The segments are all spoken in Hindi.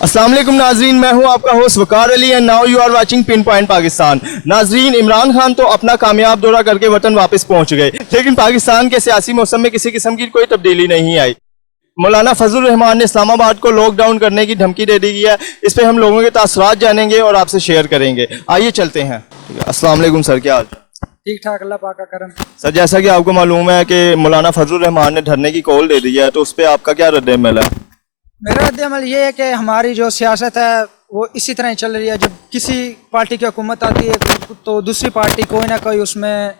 अस्सलाम वालेकुम नाजरीन, मैं हूं आपका host Waqar Ali and now you are watching pin point Pakistan. नाजरीन, इमरान खान तो अपना कामयाब दौरा करके वतन वापस पहुंच गए, लेकिन पाकिस्तान के सियासी मौसम में किसी किस्म की कोई तब्दीली नहीं आई। मौलाना फजलुर रहमान ने इस्लामाबाद को लॉकडाउन करने की धमकी दे दी है। इस पर हम लोगों के तासरात जानेंगे और आपसे शेयर करेंगे। आइए चलते हैं। अस्सलाम वालेकुम सर, क्या हाल? ठीक ठाक, अल्लाह पाक का करम। सर, जैसा कि आपको मालूम है कि मौलाना फजलुर रहमान ने धरने की कॉल दे दी है, तो उस पर आपका क्या रद्द-ए-अमल है? मेरा रद्द-ए-अमल ये है कि हमारी जो सियासत है वो इसी तरह ही चल रही है। जब किसी पार्टी की हुकूमत आती है तो दूसरी पार्टी कोई ना कोई उसमें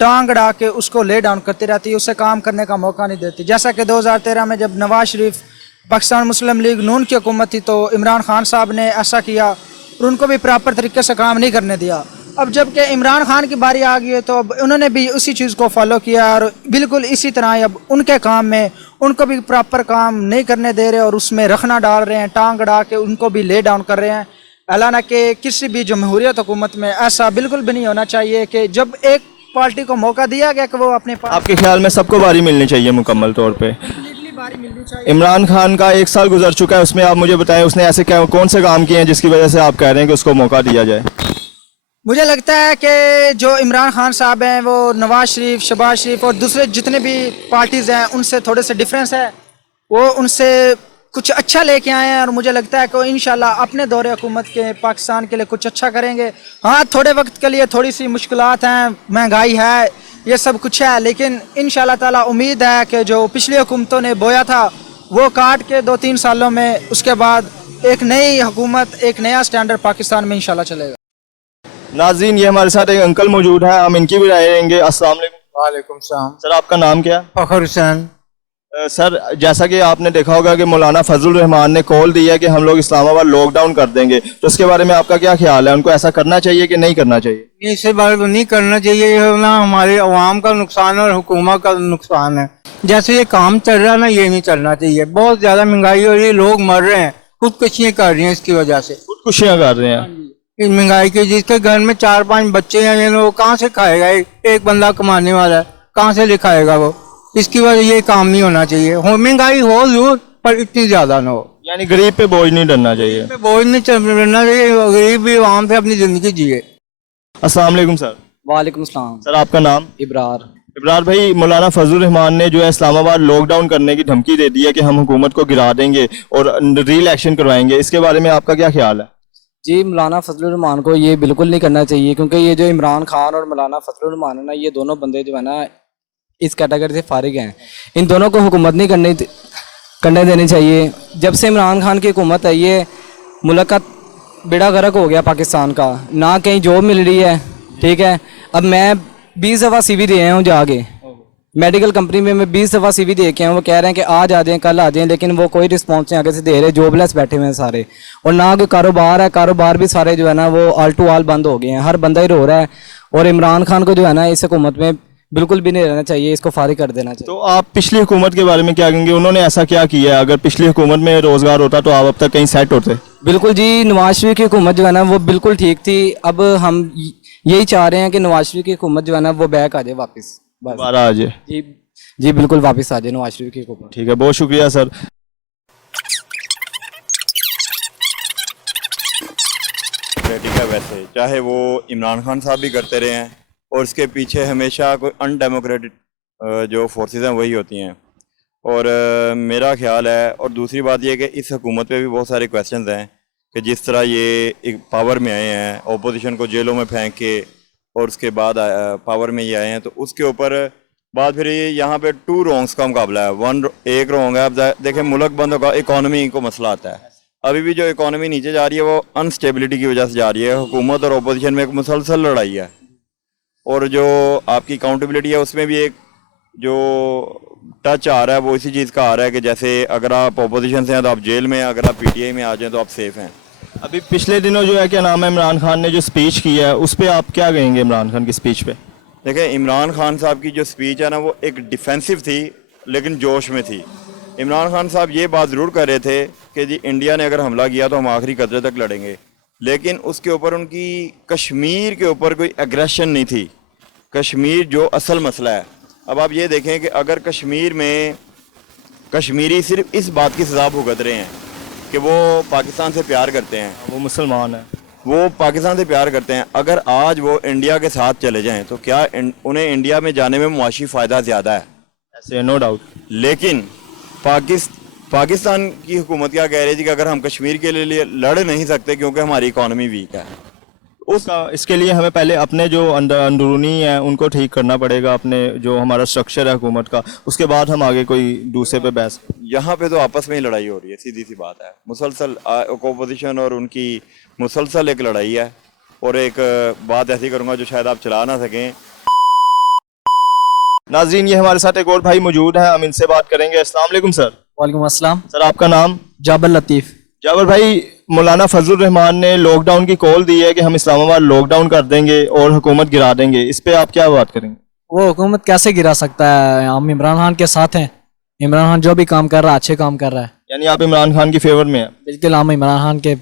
टांग अड़ा के उसको ले डाउन करती रहती है, उसे काम करने का मौका नहीं देती। जैसा कि 2013 में जब नवाज शरीफ पाकिस्तान मुस्लिम लीग नून की हुकूमत थी तो इमरान खान साहब ने ऐसा किया और उनको भी प्रॉपर तरीके से काम नहीं करने दिया। अब जबकि इमरान खान की बारी आ गई है तो अब उन्होंने भी उसी चीज़ को फॉलो किया और बिल्कुल इसी तरह अब उनके काम में उनको भी प्रॉपर काम नहीं करने दे रहे और उसमें रखना डाल रहे हैं, टांग अड़ा के उनको भी ले डाउन कर रहे हैं। हालांकि किसी भी जमहूरियत हुकूमत में ऐसा बिल्कुल भी नहीं होना चाहिए कि जब एक पार्टी को मौका दिया गया कि वो अपने आपके ख्याल में सबको बारी मिलनी चाहिए मुकम्मल तौर पे? बारी मिलनी चाहिए। इमरान खान का 1 साल गुजर चुका है, उसमें आप मुझे बताएं उसने ऐसे क्या कौन से काम किए हैं जिसकी वजह से आप कह रहे हैं कि उसको मौका दिया जाए? मुझे लगता है कि जो इमरान खान साहब हैं वो नवाज शरीफ, शहबाज शरीफ और दूसरे जितने भी पार्टीज़ हैं उनसे थोड़े से डिफरेंस है। वो उनसे कुछ अच्छा लेके आए हैं और मुझे लगता है कि वो इंशाल्लाह अपने दौरे हुकूमत के पाकिस्तान के लिए कुछ अच्छा करेंगे। हाँ, थोड़े वक्त के लिए थोड़ी सी मुश्किलात हैं, महंगाई है, ये सब कुछ है, लेकिन इंशाल्लाह ताला उम्मीद है कि जो पिछली हुकूमतों ने बोया था वो काट के 2-3 सालों में उसके बाद एक नई हुकूमत, एक नया स्टैंडर्ड पाकिस्तान में इंशाल्लाह चलेगा। नाज़रीन, ये हमारे साथ एक अंकल मौजूद है, हम इनकी भी राय लेंगे। अस्सलाम वालेकुम। वालेकुम सलाम। सर, आपका नाम क्या? फखर हुसैन। सर, जैसा कि आपने देखा होगा कि मौलाना फजलुर रहमान ने कॉल दी है कि हम लोग इस्लामाबाद लॉकडाउन कर देंगे, तो उसके बारे में आपका क्या ख्याल है? उनको ऐसा करना चाहिए कि नहीं करना चाहिए? इससे बारे तो नहीं करना चाहिए, ये ना हमारे अवाम का नुकसान है और हुकूमत का नुकसान है। जैसे ये काम चल रहा है ना, ये नहीं चलना चाहिए। बहुत ज़्यादा महंगाई हो रही है, लोग मर रहे हैं, खुदकुशियाँ कर रही हैं इसकी वजह से। खुदकुशियाँ कर रहे हैं इस महंगाई की, जिसके घर में 4-5 बच्चे हैं, ये लोग कहाँ से खाएगा? एक बंदा कमाने वाला है, कहाँ से लिखाएगा वो? इसकी वजह ये काम नहीं होना चाहिए। हो महंगाई हो जरूर, पर इतनी ज़्यादा ना हो। यानी गरीब पे बोझ नहीं डलना चाहिए। बोझ नहीं चलना चाहिए, गरीब भी आराम से अपनी ज़िंदगी जिए। अस्सलाम वालेकुम सर। वालेकुम सलाम। सर, आपका नाम? इब्रार। इब्रार भाई, मौलाना फजलुर रहमान ने जो है इस्लामाबाद लॉकडाउन करने की धमकी दे दी है कि हम हुकूमत को गिरा देंगे और रील एक्शन करवाएंगे, इसके बारे में आपका क्या ख्याल है? जी, मौलाना फजलुर रहमान को ये बिल्कुल नहीं करना चाहिए, क्योंकि ये जो इमरान खान और मौलाना फजलुर रहमान है ना, ये दोनों बंदे जो है ना इस कैटेगरी से फारिग हैं। इन दोनों को हुकूमत नहीं करने देनी चाहिए। जब से इमरान खान की हुकूमत है, ये मुल्क का बेड़ा गर्क हो गया पाकिस्तान का, ना कहीं जॉब मिल रही है। ठीक है, अब मैं 20 दफ़ा CV दिए हूँ जाके मेडिकल कंपनी में, मैं 20 दफ़ा CV दे के आया हूँ। वो कह रहे हैं कि आज आ जाएँ, कल आ जाएँ, लेकिन वो कोई रिस्पॉन्स नहीं आगे से दे रहे। जॉबलेस बैठे हुए हैं सारे, और ना कोई कारोबार है। कारोबार भी सारे जो है ना वो ऑल टू ऑल बंद हो गए हैं, हर बंदा ही रो रहा है। और इमरान खान को जो है ना इस हुकूमत में बिल्कुल भी नहीं रहना चाहिए, इसको फारिग कर देना चाहिए। तो आप पिछली हुकूमत के बारे में क्या कहेंगे? उन्होंने ऐसा क्या किया है? अगर पिछली हुकूमत में रोजगार होता तो आप अब तक कहीं सेट होते? बिल्कुल जी, नवाज शरीफ की हुकूमत जो है ना वो बिल्कुल ठीक थी। अब हम यही चाह रहे हैं कि नवाज शरीफ की हुकूमत जो है ना वो बैक आ जाए वापस। दोबारा आ जाए? जी जी, बिल्कुल वापस आ जाए नवाज शरीफ की हुकूमत। ठीक है, बहुत शुक्रिया सर। ठीक है, वैसे चाहे वो इमरान खान साहब भी करते रहे हैं और इसके पीछे हमेशा कोई अनडेमोक्रेटिक जो फोर्सेस हैं वही होती हैं। और मेरा ख्याल है, और दूसरी बात यह कि इस हुकूमत पे भी बहुत सारे क्वेश्चंस हैं कि जिस तरह ये एक पावर में आए हैं, ओपोजिशन को जेलों में फेंक के और उसके बाद पावर में ये आए हैं, तो उसके ऊपर बात फिर ये यहाँ पे 2 रॉन्ग्स का मुकाबला है। एक रॉन्ग है। अब देखें, मुल्क बंद होगा, इकॉनमी को मसला आता है। अभी भी जो इकॉनमी नीचे जा रही है वो अनस्टेबिलिटी की वजह से जा रही है। हुकूमत और ओपोजिशन में एक मुसलसल लड़ाई है, और जो आपकी अकाउंटेबिलिटी है उसमें भी एक जो टच आ रहा है वो इसी चीज़ का आ रहा है कि जैसे अगर आप ओपोजिशन से हैं तो आप जेल में हैं, अगर आप PTI में आ जाएं तो आप सेफ हैं। अभी पिछले दिनों जो है क्या नाम है, इमरान खान ने जो स्पीच की है उस पर आप क्या कहेंगे? इमरान खान की स्पीच पे देखें, इमरान खान साहब की जो स्पीच है ना वो एक डिफेंसिव थी लेकिन जोश में थी। इमरान खान साहब ये बात ज़रूर कर रहे थे कि जी इंडिया ने अगर हमला किया तो हम आखिरी कतरे तक लड़ेंगे, लेकिन उसके ऊपर उनकी कश्मीर के ऊपर कोई एग्रेशन नहीं थी। कश्मीर जो असल मसला है, अब आप ये देखें कि अगर कश्मीर में कश्मीरी सिर्फ इस बात की सज़ा भुगत रहे हैं कि वो पाकिस्तान से प्यार करते हैं, वो मुसलमान है। वो पाकिस्तान से प्यार करते हैं, अगर आज वो इंडिया के साथ चले जाएं तो क्या उन्हें इंडिया में जाने में मुआशी फ़ायदा ज़्यादा है? ऐसे नो डाउट। लेकिन पाकिस्तान की हुकूमत क्या कह रही थी कि अगर हम कश्मीर के लिए लड़ नहीं सकते क्योंकि हमारी इकॉनमी वीक है, इसके लिए हमें पहले अपने जो अंदरूनी है उनको ठीक करना पड़ेगा, अपने जो हमारा स्ट्रक्चर है हुकूमत का, उसके बाद हम आगे कोई दूसरे पे बहस। यहाँ पे तो आपस में ही लड़ाई हो रही है, सीधी सी बात है। मुसलसल अपोजिशन और उनकी मुसलसल एक लड़ाई है। और एक बात ऐसी करूँगा जो शायद आप चला ना सकें। नाज़रीन, ये हमारे साथ एक और भाई मौजूद हैं, हम इनसे बात करेंगे। अस्सलाम वालेकुम सर। वालेकुम अस्सलाम। सर, आपका नाम? जाबर लतीफ़। जाबर भाई, मौलाना फजलुर रहमान ने लॉकडाउन की कॉल दी है कि हम इस्लामाबाद लॉकडाउन कर देंगे और हुकूमत गिरा देंगे, इस पे आप क्या बात करेंगे? वो हुकूमत कैसे गिरा सकता है? हम इमरान खान के साथ हैं। इमरान खान जो भी काम कर रहा है अच्छे काम कर रहा है। यानी आप इमरान खान की फेवर में हैं? बिल्कुल, हम इमरान खान के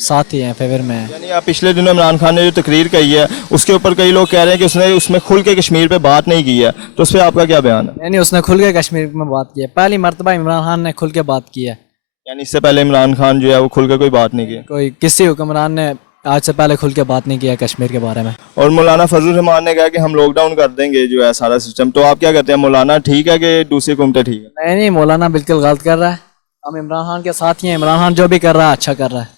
साथ ही हैं, फेवर में हैं। यानी आप पिछले दिनों इमरान खान ने जो तकरीर कही है उसके ऊपर कई लोग कह रहे हैं कि उसने उसमें खुल के कश्मीर पे बात नहीं की है, तो उस पर आपका क्या बयान है? यानी उसने खुल के कश्मीर में बात की है, पहली मरतबा इमरान खान ने खुल के बात की है। यानी इससे पहले इमरान खान जो है वो खुल के कोई बात नहीं की? कोई किसी हुक्मरान ने आज से पहले खुल के बात नहीं किया कश्मीर के बारे में। और मौलाना फजलुर रहमान ने कहा कि हम लॉकडाउन कर देंगे जो है सारा सिस्टम, तो आप क्या कहते हैं, मौलाना ठीक है कि दूसरी हुकूमतें ठीक है? नहीं, मौलाना बिल्कुल गलत कर रहा है। हम इमरान खान के साथ ही हैं। इमरान खान जो भी कर रहा है अच्छा कर रहा है।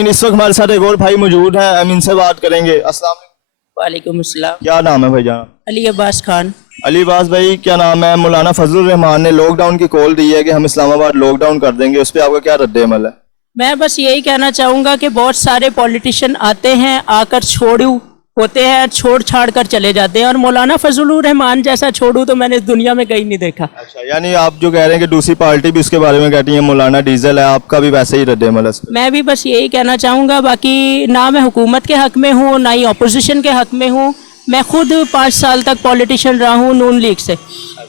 इस वक्त हमारे साथ एक और भाई मौजूद हैं, हम इनसे बात करेंगे। अस्सलाम वालेकुम। वालेकुम अस्सलाम। क्या नाम है भाई जान? अली अब्बास खान। अली अब्बास भाई, क्या नाम है? मौलाना फजलुर रहमान ने लॉकडाउन की कॉल दी है कि हम इस्लामाबाद लॉकडाउन कर देंगे, उस पर आपका क्या रद्द-ए-अमल है? मैं बस यही कहना चाहूँगा कि बहुत सारे पॉलिटिशियन आते हैं, आकर छोड़ू होते हैं, छोड़ छाड़ कर चले जाते हैं, और मौलाना फजलुर रहमान जैसा छोड़ू तो मैंने इस दुनिया में कहीं नहीं देखा। अच्छा, यानी आप जो कह रहे हैं कि दूसरी पार्टी भी उसके बारे में कहती है मौलाना डीजल है, आपका भी वैसे ही रद्द-ए-अमल है? मैं भी बस यही कहना चाहूँगा, बाकी ना मैं हुकूमत के हक़ में हूँ ना ही अपोजिशन के हक़ में हूँ। मैं खुद 5 साल तक पॉलिटिशियन रहा हूँ नून लीग से,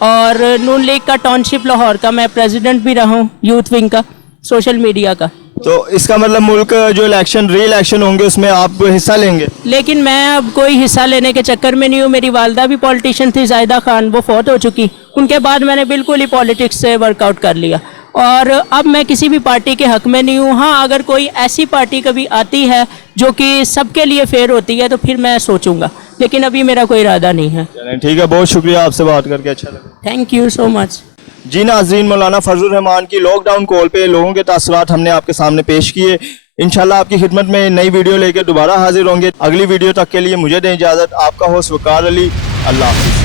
और नून लीग का टाउनशिप लाहौर का मैं प्रेसिडेंट भी रहा हूँ, यूथ विंग का, सोशल मीडिया का। तो इसका मतलब मुल्क जो इलेक्शन री इलेक्शन होंगे उसमें आप हिस्सा लेंगे? लेकिन मैं अब कोई हिस्सा लेने के चक्कर में नहीं हूँ। मेरी वालदा भी पॉलिटिशियन थी, जायदा खान, वो फौत हो चुकी। उनके बाद मैंने बिल्कुल ही पॉलिटिक्स से वर्कआउट कर लिया, और अब मैं किसी भी पार्टी के हक़ में नहीं हूँ। हाँ, अगर कोई ऐसी पार्टी कभी आती है जो कि सबके लिए फेयर होती है तो फिर मैं सोचूंगा, लेकिन अभी मेरा कोई इरादा नहीं है। ठीक है, बहुत शुक्रिया, आपसे बात करके अच्छा लगा। Thank you so much. जी नाज़रीन, मौलाना फजलुर रहमान की लॉकडाउन कॉल पे लोगों के तासुरात हमने आपके सामने पेश किए। इंशाल्लाह आपकी खिदमत में नई वीडियो लेकर दोबारा हाजिर होंगे। अगली वीडियो तक के लिए मुझे दें इजाज़त। आपका होस्ट वकार अली। अल्लाह हाफ़िज़।